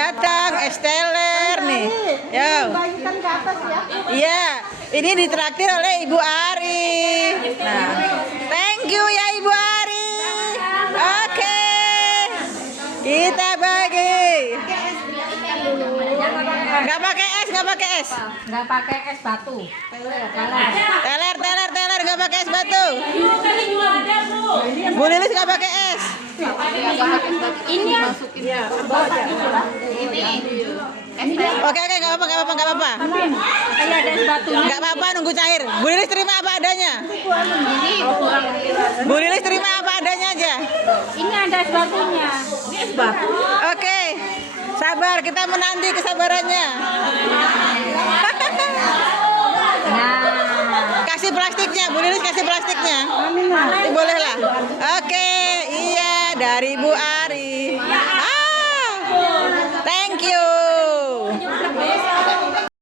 Datang es teler nih. Yo. Iya, ini ditraktir oleh Ibu Ari. Nah, thank you ya Ibu Ari. Oke. Kita bagi. Gak pakai es. Nggak pakai es batu. Teler gak pakai es batu. Bu Lilis gak pakai es. Ini Oke, gak apa-apa. kayak ada es batunya. Gak apa-apa nunggu cair. Bu Lilis terima apa adanya. Bu Lilis terima apa adanya aja. Ini ada es batunya. Ini es batu. Oke, sabar, kita menanti kesabarannya. Kasih plastiknya, Bu Lilis kasih plastiknya. Boleh lah. Oke, iya dari Bu Ari.